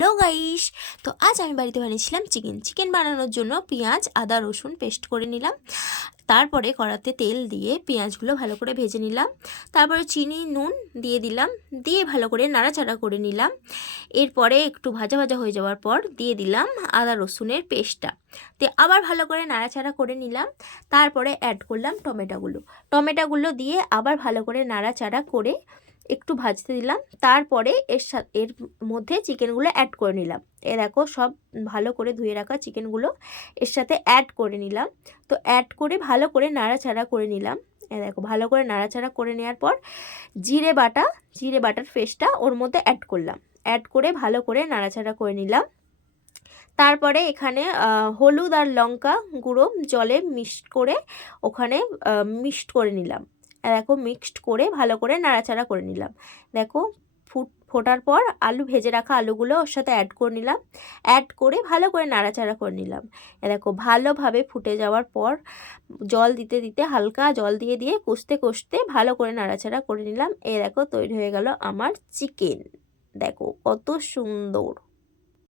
Hello guys, তো আজ আমি বাড়িতে বানিয়েছিলাম চিকেন বানানোর জন্য পেঁয়াজ আদা রসুন পেস্ট করে নিলাম। তারপরে কড়াতে তেল দিয়ে পেঁয়াজগুলো ভালো করে ভেজে নিলাম। তারপরে চিনি নুন দিয়ে দিলাম, দিয়ে ভালো করে নাড়াচাড়া করে নিলাম। এরপরে একটু ভাজা ভাজা হয়ে যাওয়ার পর দিয়ে দিলাম আদা রসুনের পেস্টটা, দিয়ে আবার ভালো করে নাড়াচাড়া করে নিলাম। তারপরে অ্যাড করলাম টমেটোগুলো দিয়ে আবার ভালো করে নাড়াচাড়া করে একটু ভাজতে দিলাম। তারপরে এর মধ্যে চিকেনগুলো অ্যাড করে নিলাম। দেখো সব ভালো করে ধুয়ে রাখা চিকেনগুলো এর সাথে অ্যাড করে নিলাম। তো অ্যাড করে ভালো করে নাড়াচাড়া করে নিলাম। দেখো ভালো করে নাড়াচাড়া করে নেওয়ার পর জিরে বাটার পেস্টটা ওর মধ্যে অ্যাড করলাম। অ্যাড করে ভালো করে নাড়াচাড়া করে নিলাম। তারপরে এখানে হলুদ আর লঙ্কা গুঁড়ো জলে মিক্সড করে ওখানে মিক্সড করে নিলাম। দেখো মিক্সড করে ভালো করে নাড়াচাড়া করে নিলাম। দেখো ফোটার পর ভেজে রাখা আলুগুলো ওর সাথে অ্যাড করে নিলাম। অ্যাড করে ভালো করে নাড়াচাড়া করে নিলাম। দেখো ভালোভাবে ফুটে যাওয়ার পর জল দিতে দিতে হালকা জল দিয়ে দিয়ে কষতে কষতে ভালো করে নাড়াচাড়া করে নিলাম। দেখো তৈরি হয়ে গেল আমার চিকেন। দেখো কত সুন্দর।